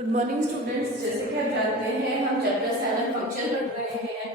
Good morning students. जैसे कि आप जानते हैं हम चैप्टर 7 फंक्शन पढ़ रहे हैं।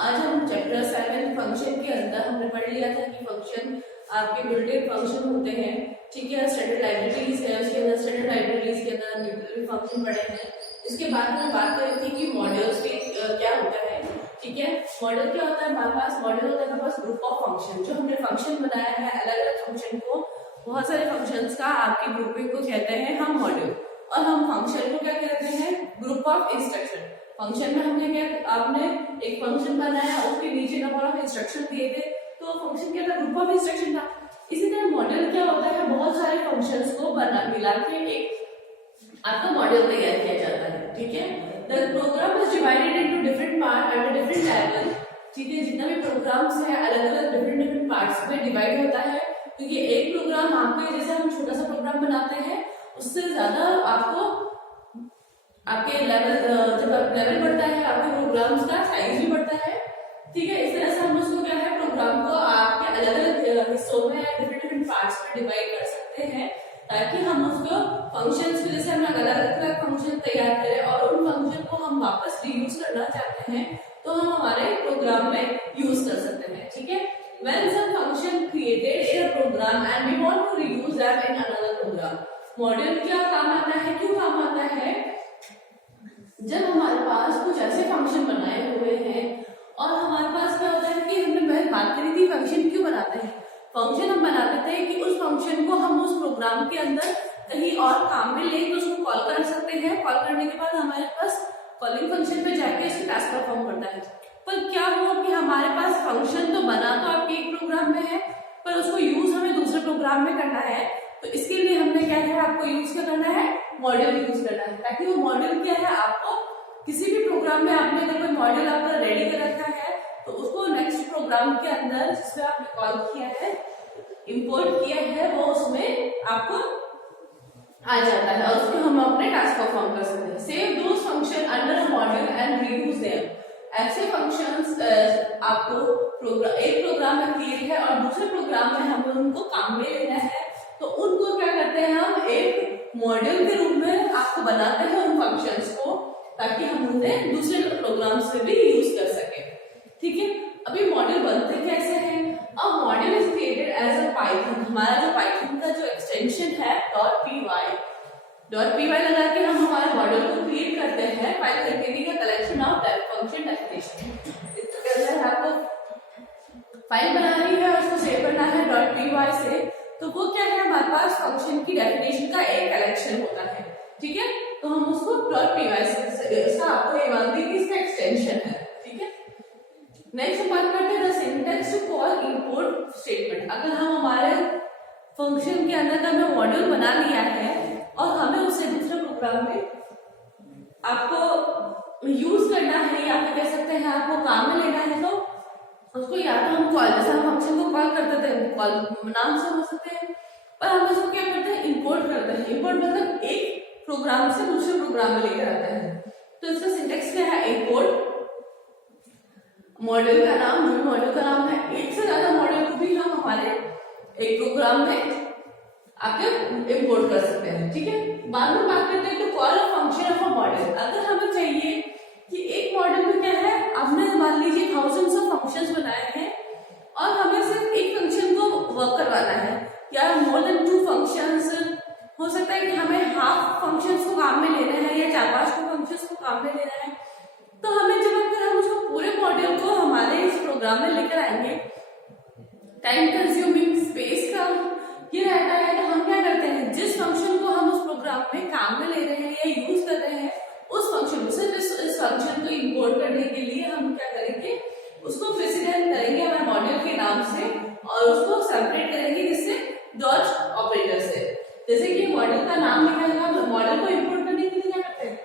आज हम चैप्टर 7 फंक्शन के अंदर हमने पढ़ लिया था कि फंक्शन आपके बिल्ट इन फंक्शन होते हैं। ठीक है, स्टैंडर्ड लाइब्रेरीज है, उसके अंदर स्टैंडर्ड लाइब्रेरीज के अंदर न्यूक्लियर फंक्शन पढ़े हैं। इसके बाद में बात करी थी कि मॉड्यूल्स के क्या होता है। ठीक है, मॉडल क्या होता है हमारे पास? मॉडल होता है हमारे पास ग्रुप ऑफ फंक्शन। जो हमने फंक्शन बनाया है अलग अलग फंक्शन को, बहुत सारे फंक्शंस का आपकी ग्रुपिंग को कहते हैं हम मॉड्यूल। और हम फंक्शन को क्या कहते हैं? Group of instruction. फंक्शन में हमने क्या, आपने एक फंक्शन बनाया, उसके नीचे नंबर ऑफ इंस्ट्रक्शन दिए थे, तो फंक्शन क्या था? ग्रुप ऑफ इंस्ट्रक्शन था। इसी तरह मॉडल क्या होता है? बहुत सारे फंक्शंस को बना मिला के एक आपका मॉडल तैयार किया जाता है। ठीक है, the program is divided into different part at different level. ठीक है, जितना भी प्रोग्राम्स है अलग अलग डिफरेंट पार्ट्स में डिवाइड होता है, क्योंकि एक प्रोग्राम आपके, जैसे हम छोटा सा प्रोग्राम बनाते हैं, उससे ज्यादा आपको आपके लेवल, जब आप लेवल बढ़ता है आपके प्रोग्राम्स का साइज भी बढ़ता है। ठीक है, इस तरह से हम उसको क्या है, प्रोग्राम को आपके अलग अलग हिस्सों में डिफरेंट पार्ट्स में डिवाइड कर सकते हैं, ताकि हम उसको फंक्शंस के, जैसे हम अलग अलग फंक्शन तैयार करें और उन फंक्शन को हम वापस रीयूज करना चाहते हैं तो हम हमारे प्रोग्राम में यूज कर सकते हैं। ठीक है, when some function created in a program and we want to reuse them in another program। Model क्या काम आता है, क्यों काम आता है? जब हमारे पास कुछ ऐसे फंक्शन बनाए हुए हैं और हमारे पास क्या होता है कि हमने बात करी थी फंक्शन क्यों बनाते हैं। फंक्शन हम बनाते थे कि उस फंक्शन को हम उस प्रोग्राम के अंदर कहीं और काम में ले तो उसको कॉल कर सकते हैं। कॉल करने के बाद हमारे पास कॉलिंग फंक्शन पे जाके इसकी टास्क परफॉर्म करता है। पर क्या हुआ कि हमारे पास फंक्शन तो बना तो आपके एक प्रोग्राम में है, पर उसको यूज हमें दूसरे प्रोग्राम में करना है। तो इसके लिए हमने क्या है, आपको यूज क्या करना है? मॉडल यूज करना है, ताकि वो मॉडल क्या है, आपको किसी भी प्रोग्राम में आपने अगर कोई मॉडल आपका रेडी कर रखा है तो उसको नेक्स्ट प्रोग्राम के अंदर जिसमें आपने कॉल किया है, इंपोर्ट किया है, वो उसमें आपको आ जाता है और उसको हम अपने टास्क परफॉर्म कर सकते हैं। Save those function under a module and reuse them. ऐसे फंक्शंस आपको एक प्रोग्राम में क्रिएट है और दूसरे प्रोग्राम में हम उनको काम में लेना है, तो उनको क्या करते हैं, हम एक मॉड्यूल के रूप में आपको बनाते हैं उन फंक्शंस को, ताकि हम उन्हें दूसरे प्रोग्राम्स में भी यूज कर सके। ठीक है, अभी मॉड्यूल बनते कैसे हैं? अब module is created as a Python. हमारा जो पाइथन का जो एक्सटेंशन है .py लगा के हम हमारे मॉड्यूल को क्रिएट करते हैं। File containing a collection of function definition. इसके अंदर आपको फाइल बनानी है और उसको सेव करना है .py से। तो वो क्या है, हमारे पास फंक्शन की डेफिनेशन का एक कलेक्शन होता है। ठीक है, तो हम उसको .py से, इसका आपको ये मान दी कि इसका एक्सटेंशन है। ठीक है, नेक्स्ट बात करते हैं the syntax to call import statement. अगर हम हमारे फंक्शन के अंदर का हमने मॉड्यूल बना लिया है और हमें उसे दूसरे प्रोग्राम में आपको यूज करना है, या फिर कह सकते हैं आपको काम में लेना है, तो उसको या तो हम कॉल, जैसे हम फंक्शन को कॉल करते थे, कॉल नाम से हो सकते हैं, पर हम उसको क्या करते हैं, इंपोर्ट करते हैं। इंपोर्ट मतलब एक प्रोग्राम से दूसरे प्रोग्राम में लेकर आता है। तो इसका सिंटैक्स क्या है? इंपोर्ट मॉड्यूल का नाम, जो मॉड्यूल का नाम है, एक से ज्यादा मॉड्यूल को भी हम हमारे एक प्रोग्राम में आके इंपोर्ट कर सकते हैं। ठीक है, बाद में बात करते हैं तो call a function of a module. अगर हमें चाहिए कि एक मॉड्यूल में क्या है, आपने मान लीजिए थाउजेंड्स ऑफ फंक्शंस बनाए हैं और हमें सिर्फ एक फंक्शन को वर्क करवाना है, या मोर देन 2 फंक्शंस हो सकता है कि हमें हाफ फंक्शंस को काम में लेना है या 4-5 फंक्शंस को काम में लेना है। तो हमें जब अगर हम उसको पूरे मॉड्यूल को हमारे इस प्रोग्राम में लेकर आएंगे, टाइम कंज्यूमिंग, स्पेस का ये रहता है, तो हम क्या करते हैं, जिस फंक्शन को हम उस प्रोग्राम में काम में ले रहे हैं या यूज कर रहे हैं, उस फंक्शन में सिर्फ इस फंक्शन को इंपोर्ट करने के लिए हम क्या करेंगे, उसको फिर से करेंगे हमारे मॉड्यूल के नाम से और उसको सेपरेट करेंगे किससे? डॉट ऑपरेटर से। जैसे कि मॉड्यूल का नाम लिखा है, हम मॉड्यूल को इंपोर्ट करने के लिए क्या करते हैं,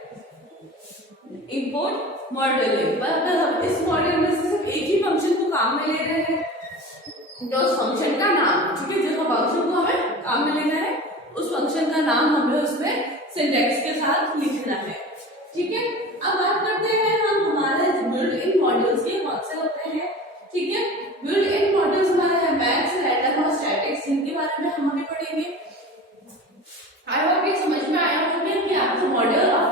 इंपोर्ट मॉड्यूल। पर अगर हम इस मॉड्यूल में से सिर्फ एक ही फंक्शन को काम में ले रहे हैं, तो उस फंक्शन का नाम, ठीक है, जो फंक्शन को हमें काम में लेना है, उस फंक्शन का नाम हमें उसमें सिंटैक्स के साथ लिखना है। ठीक है, अब बात करते हैं हम हमारे बिल्ट इन मॉड्यूल्स के कौन से होते हैं। ठीक है, बिल्ट इन मॉड्यूल्स हमारे हैं मैथ्स, रैंडम और स्टैटिक्स। इनके बारे में हम अभी पढ़ेंगे। आई होप ये समझ में आया होगा कि आपको मॉड्यूल और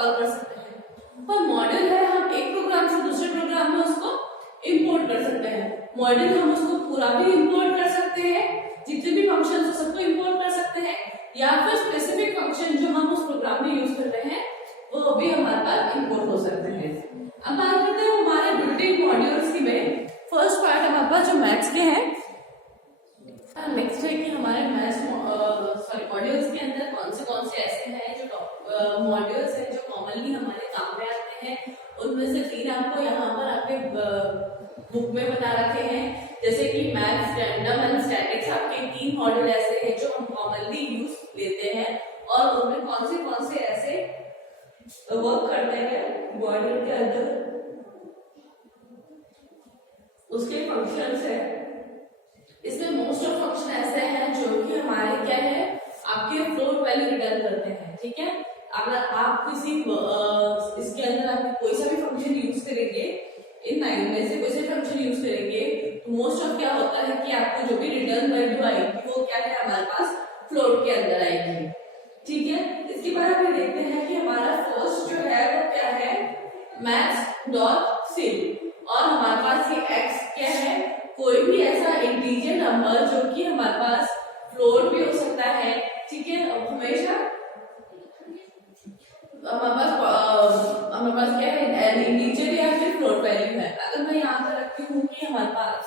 कॉल कर सकते हैं। पर मॉड्यूल है, हम एक प्रोग्राम से दूसरे प्रोग्राम में उसको इंपोर्ट कर सकते हैं। मॉड्यूल हम उसको पूरा भी इंपोर्ट कर सकते हैं, जितने भी फंक्शन है सबको इंपोर्ट कर सकते हैं, या फिर स्पेसिफिक फंक्शन जो हम उस प्रोग्राम में यूज कर रहे हैं वो भी हमारे पास इंपोर्ट हो सकते हैं। अब बात करते हैं हमारे बिल्ट-इन मॉड्यूल्स की में। फर्स्ट पार्ट हमारे पास जो मैथ्स के हैं, नेक्स्ट है कि हमारे मैथ्स मॉड्यूल्स के अंदर कौन से ऐसे हैं जो मॉड्यूल्स हैं जो कॉमनली हमारे काम में आते हैं। उनमें से 3 आपको यहाँ पर आपके बुक में बता रखे हैं, जैसे कि मैथ्स, रैंडम एंड स्टैटिक्स। आपके 3 मॉड्यूल ऐसे हैं जो हम कॉमनली यूज लेते हैं, और उनमें कौन से ऐसे वर्क करते हैं मॉड्यूल के अंदर, उसके फंक्शंस है। इसमें मोस्ट ऑफ फंक्शन ऐसे हैं जो कि हमारे क्या है, आपके फ्लोट वैल्यू रिटर्न करते हैं। ठीक है, अगर आप किसी इसके अंदर आप कोई सा भी फंक्शन यूज करेंगे, इन 9 में से कोई सा फंक्शन यूज करेंगे, तो मोस्ट ऑफ क्या होता है कि आपको जो भी रिटर्न वैल्यू आएगी वो क्या है, हमारे पास फ्लोट के अंदर आएगी। ठीक है, इसके बाद हम देखते हैं कि हमारा फर्स्ट जो है वो क्या है, maths.sim, और हमारे पास ये x क्या है, कोई भी ऐसा इंटीजर नंबर जो कि हमारे पास फ्लोट भी हो सकता है। ठीक है, हमेशा हमारे पास क्या है, इंटीजर या फिर फ्लोट वैल्यू है। अगर मैं यहाँ पर रखती हूँ कि हमारे पास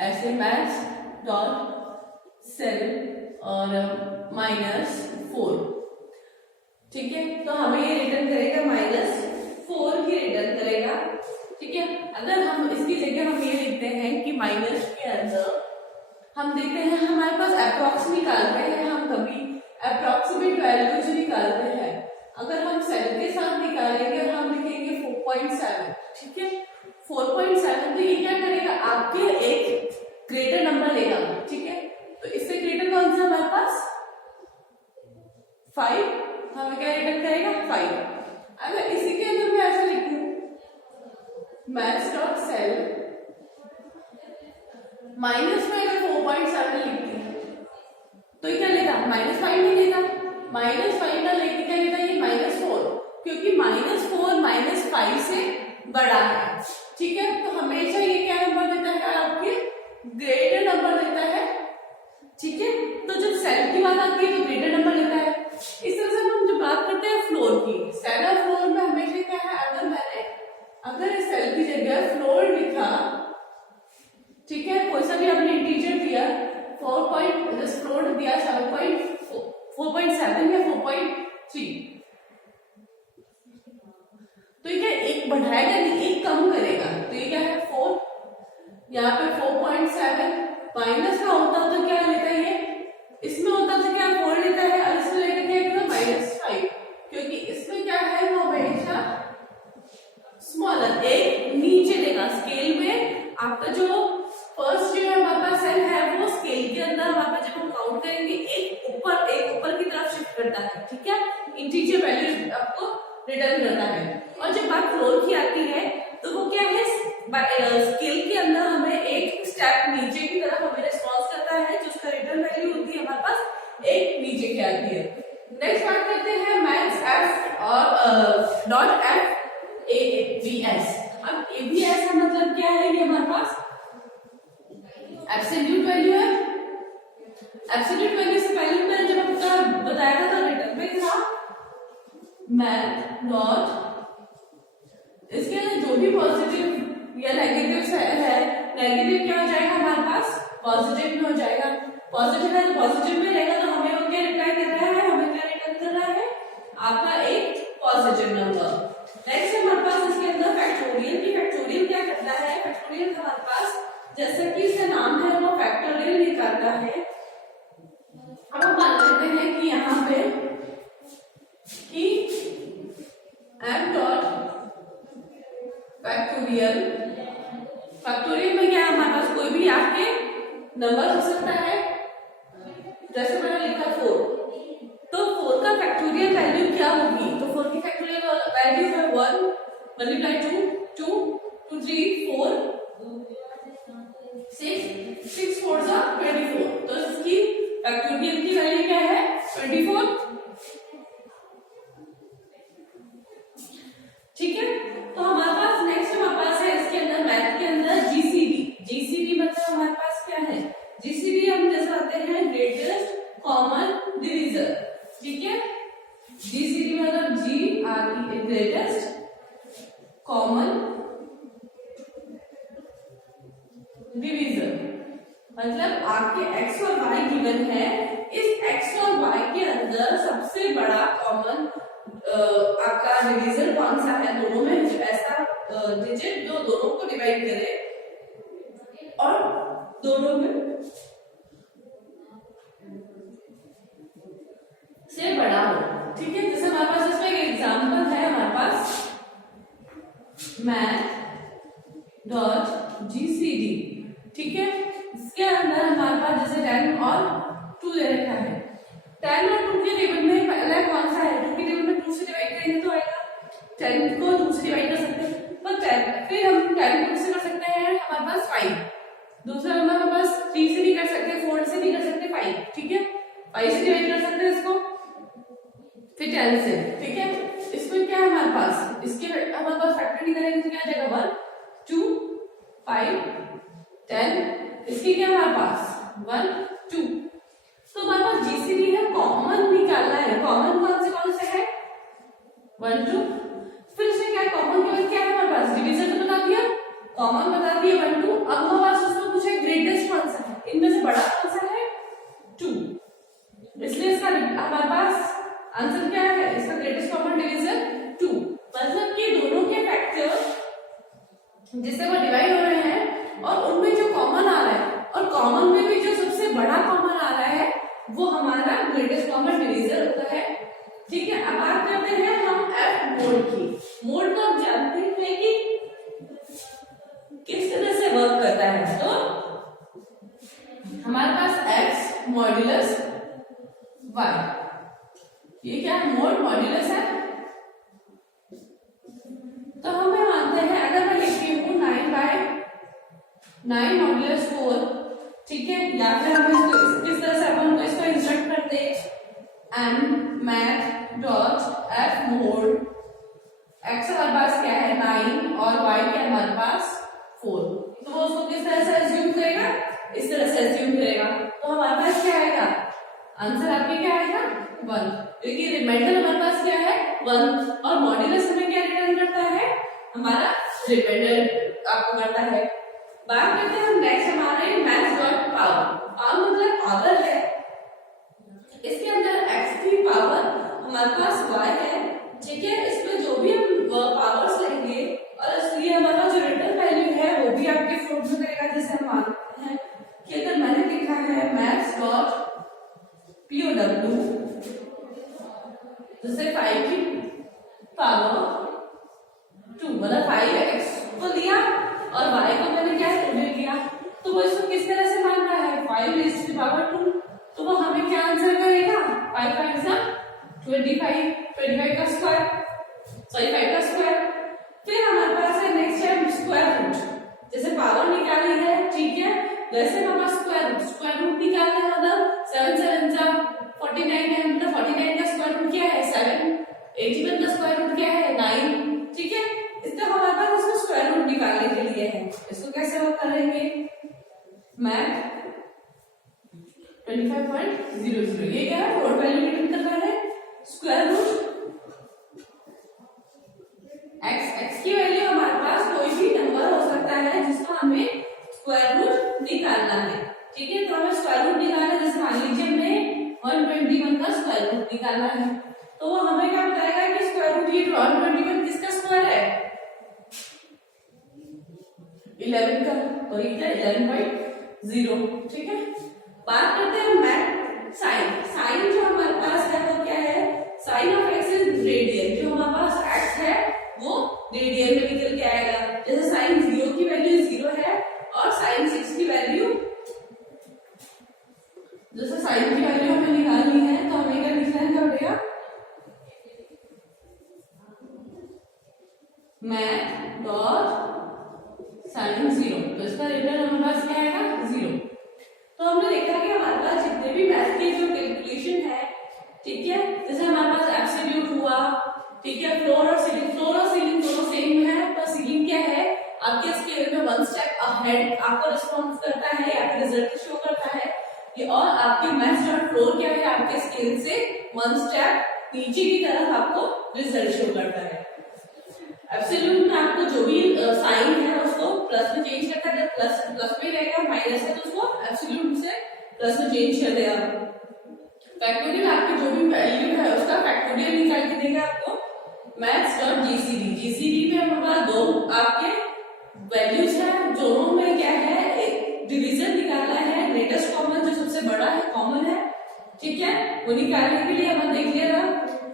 ऐसे maths.sim और -4, ठीक है, तो हमें ये रिटर्न करेगा -4 ही रिटर्न करेगा। ठीक है, अगर हम इसकी जगह हम ये लिखते हैं कि माइनस के अंदर हम देखते हैं हमारे पास अप्रॉक्स निकालते हैं, हम कभी अप्रॉक्सीमेट वैल्यू जो निकालते हैं, अगर हम 7 के साथ निकालेंगे हम लिखेंगे 4.7। ठीक है, 4.7, तो ये क्या करेगा, आपके एक ग्रेटर नंबर लेगा। ठीक है, तो इससे ग्रेटर कौन सा हमारे पास 5, हमें क्या रिटर्न करेगा 5। अगर इसी के अंदर मैं ऐसा लिखूं maths.cell माइनस में अगर 4.7 लिखती हूँ तो ये क्या लेगा, -5 नहीं लेगा, -5 ना लेके क्या लेगा ये -4, क्योंकि -4 -5 से बड़ा है। ठीक है, तो हमेशा ये क्या नंबर देता है, आपके ग्रेटर नंबर देता है। ठीक है, तो जब सेल की बात आती है तो ग्रेटर नंबर लेता है। इस तरह से हम जब बात करते हैं फ्लोर की, सेल और फ्लोर में हमेशा क्या है, अगर इस सेल की जगह फ्लोर लिखा, ठीक है, कोई सा भी आपने इंटीजर दिया 4.4 दिया 4.7 या 4.3, तो ये क्या एक बढ़ाएगा नहीं, एक कम करेगा, तो ये क्या है 4, यहाँ पे 4.7 माइनस में होता तो क्या लेता है, ये इसमें होता तो क्या 4 लेता है, और इसमें लेकर क्या है -5, क्योंकि इसमें क्या है वो हमेशा स्मॉलर एक नीचे देगा स्केल में। आपका जो फर्स्ट जो हमारे पास सेल है वो स्केल के अंदर हमारे पास जब हम काउंट करेंगे एक ऊपर की तरफ शिफ्ट करता है। ठीक है, इंटीजर वैल्यू आपको रिटर्न करता है। और जब बात फ्लोर की आती है तो वो क्या है, स्केल के अंदर हमें एक स्टेप नीचे की तरफ हमें रिस्पॉन्स करता है, जो उसका रिटर्न वैल्यू होती है हमारे पास एक नीचे की आती है। नेक्स्ट बात करते हैं मैथ्स f और .FABS। अब ABS का मतलब क्या है, ये हमारे पास एब्सोल्यूट वैल्यू है। एब्सोल्यूट वैल्यू से पहले मैंने जब आपको बताया था तो रिटर्न में था मैथ डॉट, इसके अंदर जो भी पॉजिटिव या नेगेटिव है, नेगेटिव क्या हो जाएगा हमारे पास पॉजिटिव में हो जाएगा, पॉजिटिव है तो पॉजिटिव में रहेगा, तो हमें वो क्या रिप्लाई कर रहा है, हमें क्या रिटर्न कर रहा है, आपका एक पॉजिटिव नंबर। नेक्स्ट हमारे पास इसके अंदर फैक्टोरियल की, फैक्टोरियल क्या करता है, फैक्टोरियल हमारे पास जैसा कि इसका नाम है वो फैक्टोरियल निकालता है। अब हम बात करते हैं कि यहाँ पे कि m डॉट फैक्टोरियल, फैक्टोरियल में क्या है हमारे पास कोई भी आपके नंबर हो सकता है, जैसे मैंने लिखा 4, तो 4 का फैक्टोरियल वैल्यू क्या होगी, तो 4 की फैक्टोरियल वैल्यू है 1 मल्टीप्लाई 2 2 3 4 6 4 जा 24, तो इसकी फैक्टोरियल की वैल्यू क्या है 24। कॉमन डिवीजन, मतलब आपके x और y गिवन है, इस x और y के अंदर सबसे बड़ा कॉमन आपका डिवीजन कौन सा है, दोनों में ऐसा डिजिट जो दोनों को डिवाइड करे और दोनों में से बड़ा हो। ठीक है, जैसे हमारे पास इसमें एक एग्जांपल है, हमारे पास math.gcd, ठीक है, इसके अंदर हमारे पास जैसे 10 और 2 दे रखा है। 10 और 2 के टेबल में पहला कौन सा है, 2 के टेबल में 2 से डिवाइड करेंगे तो आएगा, 10 को 2 से डिवाइड कर सकते हैं तो 10, फिर हम 10 को से कर सकते हैं हमारे पास 5, दूसरा नंबर हमारे पास 3 से नहीं कर सकते, 4 से नहीं कर सकते, 5, ठीक है, 5 से डिवाइड कर सकते हैं इसको, फिर 10 से, ठीक है। इसमें क्या है हमारे पास, इसके हमारे पास फैक्टर नहीं करेंगे तो क्या आ जाएगा, 1 2 5 10, इसकी क्या है हमारे पास 1 2, तो हमारे पास जीसीडी है, कॉमन निकालना है, कॉमन कौन से है 1 2, फिर इसमें क्या है कॉमन के बाद क्या है हमारे पास, डिवीजन तो बता दिया, कॉमन बता दिया 1 2, अब हमारे पास उसमें पूछा ग्रेटेस्ट कौन सा है, इनमें से बड़ा कौन सा है 2, इसलिए इसका हमारे पास आंसर क्या है, इसका ग्रेटेस्ट कॉमन डिवीजन 2, मतलब कि दोनों के फैक्टर जिससे वो डिवाइड हो रहे हैं और उनमें जो कॉमन आ रहा है और कॉमन में भी जो सबसे बड़ा कॉमन आ रहा है वो हमारा ग्रेटेस्ट कॉमन डिवीजर होता है। ठीक है, अब बात करते हैं हम एफ मोड की। मोड को आप जानते हैं कि किस तरह से वर्क करता है, तो हमारे पास एक्स मॉड्यूलस वाई, ये क्या है मोड मॉड्यूलस है, तो हमें मानते हैं अगर मैं लिखती हूँ 9 मॉड्यूलस 4, ठीक है, या फिर हम इसको किस तरह से अपन इसको इंसर्ट करते and math dot F mode, x हमारे पास क्या है 9 और वाई क्या है हमारे पास 4, तो वो उसको किस तरह से एज्यूम करेगा, इस तरह से एज्यूम करेगा, तो हमारे पास क्या आएगा आंसर आपके क्या आएगा 1, क्योंकि रिमाइंडर हमारे पास क्या है 1 और मॉड्यूलस हमें क्या रिटर्न करता है, हमारा रिमाइंडर आपको करता है। बात करते हैं हम नेक्स्ट हमारे मैथ्स डॉट पावर, पावर मतलब पावर है, इसके अंदर x की पावर हमारे पास y है, ठीक है, इसमें जो भी हम पावर्स लेंगे और इसलिए हमारा जो रिटर्न वैल्यू है वो भी आपके फ्लोट में करेगा, जैसे हम मानते हैं कि अगर मैंने लिखा है मैथ्स डॉट POW जैसे 5 की पावर 2, मतलब 5x को लिया और y को मैंने क्या 2 ले लिया, तो वो इसको किस तरह से मान रहा है 5 raised to the power 2, तो वो हमें क्या आंसर करेगा 5 5 25 का स्क्वायर, सॉरी 5 का स्क्वायर। फिर हमारे पास है नेक्स्ट है स्क्वायर रूट, जैसे पावर निकाली है, ठीक है, वैसे हमारे पास स्क्वायर रूट निकालना है, मतलब 7 7 जा 49 है, मतलब 49 का स्क्वायर रूट क्या है 7, 81 का स्क्वायर रूट क्या है 9, ठीक है, इसलिए हमारे पास इसको स्क्वायर रूट निकालने के लिए है, इसको कैसे वर्क करेंगे मैथ 25.00, ये क्या है फोर वैल्यू रिटर्न कर रहा है, स्क्वायर रूट x की वैल्यू हमारे पास कोई भी नंबर हो सकता है जिसका हमें स्क्वायर रूट निकालना है, ठीक है, तो हमें स्क्वायर रूट निकालना है, जैसे मान लीजिए हमें 121 का स्क्वायर रूट निकालना है, तो वो हमें क्या बताएगा कि स्क्वायर रूट ये 121 किसका स्क्वायर है 11 का, और ये क्या 11.0, ठीक है। बात करते हैं मैथ साइन, साइन जो हमारे पास है वो क्या है, sine of X is radian, जो हमारे पास एक्स है वो रेडियन में निकल के आएगा, जैसे साइन 0 की वैल्यू 0 है और साइन 6 की वैल्यू, जैसे साइन की वैल्यू हमें निकालनी है तो हमें क्या लिखना पड़ेगा मैथ डॉट साइन 0, तो इसका रिटर्न हमारे पास क्या आएगा 0। तो हमने देखा कि हमारे पास जितने भी मैथ की जो कैलकुलेशन है, ठीक है, जैसे हमारे पास एब्सोल्यूट हुआ, ठीक है, फ्लोर और सीलिंग दोनों सेम है, तो सीलिंग क्या है आपके स्केल में 1 स्टेप अहेड आपको रिस्पॉन्स करता है या फिर रिजल्ट शो करता है ये, और आपके मैथ्स डॉट फ्लोर क्या है आपके स्केल से 1 स्टेप नीचे की तरफ आपको रिजल्ट शो करता है। एब्सोल्यूट में आपको जो भी साइन है उसको प्लस में चेंज करता है, प्लस प्लस में रहेगा, माइनस है तो उसको एब्सोल्यूट से प्लस में चेंज कर देगा। फैक्टोरियल आपकी जो भी वैल्यू है उसका फैक्टोरियल निकाल के देगा आपको maths.gcd। जीसीडी में हमारे पास दो आपके वैल्यूज है, दोनों में क्या है एक डिवीजन निकालना है, ग्रेटेस्ट कॉमन जो सबसे बड़ा है कॉमन है, ठीक है, वो निकालने के लिए हमें देख लिया था।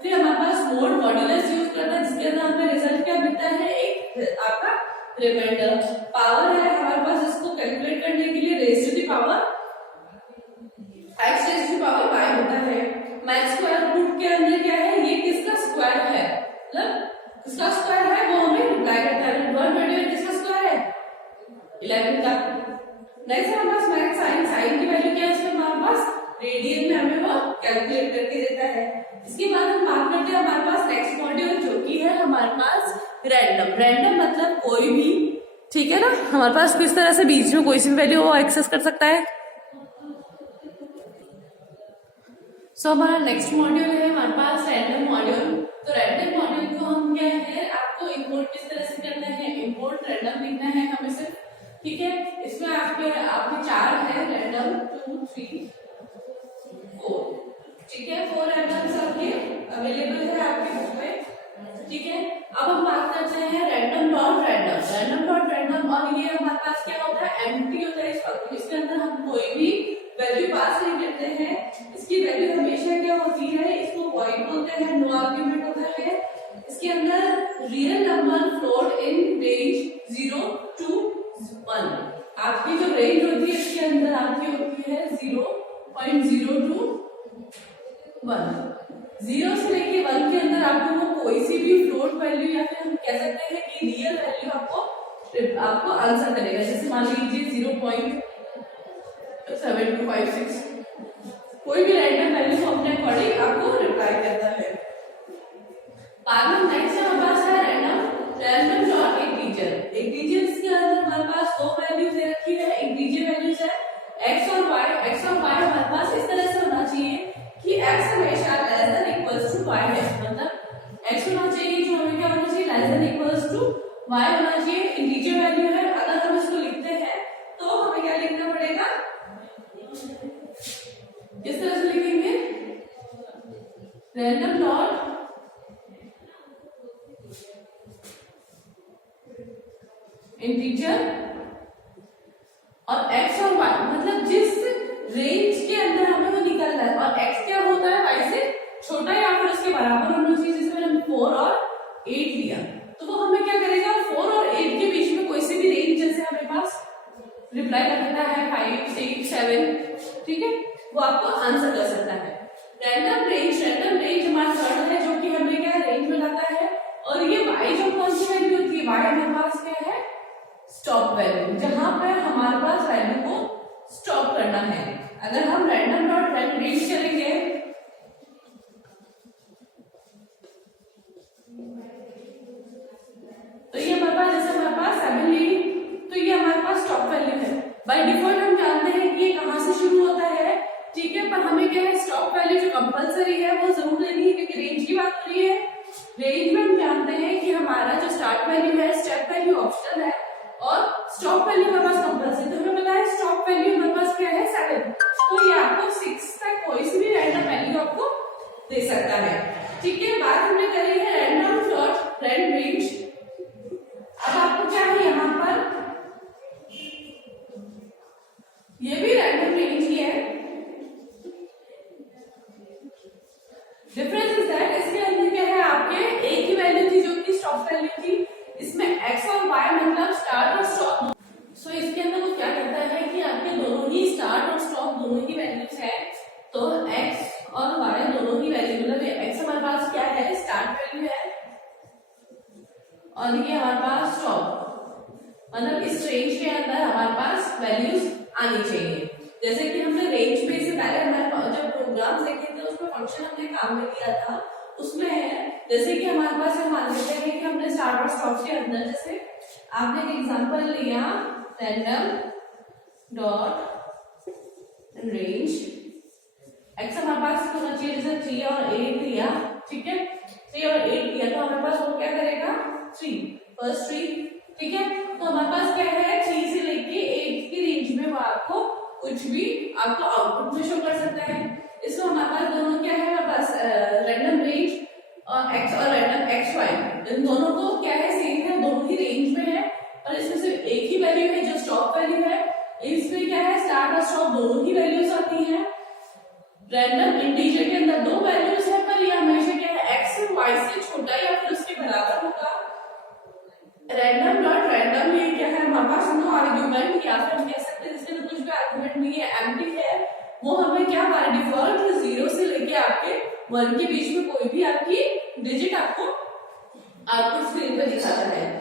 फिर हमारे पास मोड मॉड्यूलस यूज करना है जिसके अंदर हमें रिजल्ट क्या मिलता है, एक आपका रिमाइंडर। पावर है हमारे पास, इसको कैलकुलेट करने के लिए raise to the power x raise to the power y होता है। मैक्स स्क्वायर रूट के अंदर क्या है, ये किसका स्क्वायर है, मतलब किसका स्क्वायर है वो हमें रिप्लाई करता है। 120 किसका स्क्वायर है, 11 का। नेक्स्ट हमारे पास मैक्स साइन, साइन की वैल्यू क्या है इसमें हमारे पास रेडियन में हमें वो कैलकुलेट करके देता है। इसके बाद हम बात करते हैं हमारे पास नेक्स्ट मॉड्यूल जो कि है हमारे पास रैंडम। रैंडम मतलब कोई भी, ठीक है ना, हमारे पास किस तरह से बीच में कोई सी वैल्यू वो एक्सेस कर सकता है। सो हमारा नेक्स्ट मॉड्यूल है हमारे पास रैंडम मॉड्यूल। तो रैंडम मॉड्यूल को हम क्या है आपको इंपोर्ट किस तरह से करना है, इंपोर्ट रैंडम लिखना है हमें सिर्फ, ठीक है। इसमें आपके 4 है रैंडम, 2 3 4, ठीक है, 4 रैंडम्स आपके अवेलेबल है आपके बुक में, ठीक है। अब हम बात करते हैं random dot random. Random dot random, और ये हमारे पास क्या होता है, एम्प्टी होता है इस फंक्शन, इसके अंदर हम कोई भी वैल्यू पास नहीं करते हैं। इसकी वैल्यू हमेशा क्या होती है, इसको वॉइड बोलते हैं, नो आर्ग्यूमेंट होता है। इसके अंदर real number float in range 0 to 1। आपकी जो रेंज होती है इसके अंदर आपकी होती है 0.0 to 1। 0 से लेके 1 के अंदर आपको वो कोई सी भी फ्लोट वैल्यू या फिर हम कह सकते हैं कि रियल वैल्यू आपको आंसर करेगा। जैसे मान लीजिए 0.7256, कोई भी रैंडम वैल्यू को अपने अकॉर्डिंग आपको रिप्लाई करता है। बाद में नेक्स्ट हमारे पास है रैंडम डॉट इंटीजर। इंटीजर के अंदर हमारे पास दो वैल्यूज दे रखी है, इंटीजर वैल्यूज है x और y। x और y हमारे पास इस तरह से होना चाहिए कि x हमेशा less than equals to y है, मतलब x होना चाहिए जो हमें क्या होना चाहिए, less than equals to y होना चाहिए। इंटीजर वैल्यू है, अगर हम इसको लिखते हैं तो हमें क्या लिखना पड़ेगा, किस तरह से लिखेंगे, रैंडम डॉट इंटीजर और x और y, मतलब जिस रेंज के अंदर हमें वो निकलना है, और x क्या होता है y से छोटा या फिर उसके बराबर होना चाहिए। जिसमें हम 4 और 8 लिया तो वो हमें क्या करेगा, 4 और 8 के बीच में कोई सी भी रेंज जैसे हमें पास रिप्लाई कर देता है 5 6 7, ठीक है, वो आपको आंसर कर सकता है। रैंडम रेंज हमारा थर्ड है जो कि हमें क्या रेंज में लाता है। और ये y जो कौन सी वैल्यू होती है, y हमारे पास क्या है, स्टॉप वैल्यू, जहां पर हमारे पास वैल्यू को स्टॉप करना है। अगर हम रैंडम डॉट रेंज करेंगे तो ये हमारे पास, जैसे हमारे पास 7 ली तो ये हमारे पास स्टॉप वैल्यू है। बाय डिफॉल्ट हम जानते हैं कि ये कहां से शुरू होता है, ठीक है, पर हमें क्या है स्टॉप वैल्यू जो कंपलसरी है वो जरूर लेनी है क्योंकि रेंज की बात हो रही है। रेंज में हम जानते हैं कि हमारा जो स्टार्ट वैल्यू है, स्टेप वैल्यू ऑप्शनल है और स्टॉप वैल्यू हमारे पास कंपलसरी। तो हमें पता है स्टॉप वैल्यू हमारे पास क्या है 7, तो ये आपको 6 तक कोई सी भी रैंडम वैल्यू आपको दे सकता है, ठीक है। बात हमने करी है रैंडम डॉट रेंज। अब आपको क्या है, यहाँ पर ये भी रैंडम रेंज ही है। डिफरेंस इज दैट इसके अंदर क्या है, आपके एक ही वैल्यू थी जो कि स्टॉप वैल्यू थी, इसमें x और y मतलब स्टार्ट और स्टॉप। सो इसके अंदर वो क्या करता है कि आपके दोनों ही स्टार्ट और स्टॉप दोनों ही वैल्यूज है, तो x और y दोनों ही वैल्यू, मतलब x हमारे पास क्या है स्टार्ट वैल्यू है और ये हमारे पास स्टॉप, मतलब इस रेंज के अंदर हमारे पास वैल्यूज आनी चाहिए। जैसे कि हमने रेंज पे से पहले हमारे जब प्रोग्राम देखे थे उसमें फंक्शन हमने काम में लिया था, उसमें है जैसे कि हमारे पास हम मान लेते हैं कि हमने स्टार्ट और स्टॉप के अंदर, जैसे आपने एक एग्जांपल लिया रैंडम डॉट रेंज, एक्स हमारे पास होना चाहिए जैसे 3 और 8 लिया, ठीक है, 3 और 8 लिया तो हमारे पास वो क्या करेगा 3, फर्स्ट 3 भी आपको आउटपुट में शो कर सकता है। इसमें हमारे पास दोनों क्या है, हमारे पास रैंडम रेंज और एक्स और रैंडम एक्स वाई, इन दोनों को क्या है, सेम है, दोनों ही रेंज में है। और इसमें सिर्फ एक ही वैल्यू है जो स्टॉप वैल्यू है। इसमें क्या है, स्टार्ट और स्टॉप दोनों ही वैल्यूज आती हैं। रैंडम इंटीजर के अंदर दो वैल्यूज है, पर ये हमेशा क्या है, एक्स और वाई से छोटा या फिर उसके बराबर होगा। रैंडम डॉट रैंडम में क्या है, हमारे पास नो आर्गुमेंट, या फिर हम कह सकते हैं जिसके कुछ भी आर्गुमेंट नहीं है, एम्प्टी है, वो हमें क्या बाय डिफॉल्ट 0 से लेके आपके 1 के बीच में कोई भी आपकी डिजिट आपको आउटपुट स्क्रीन पर दिखाता है।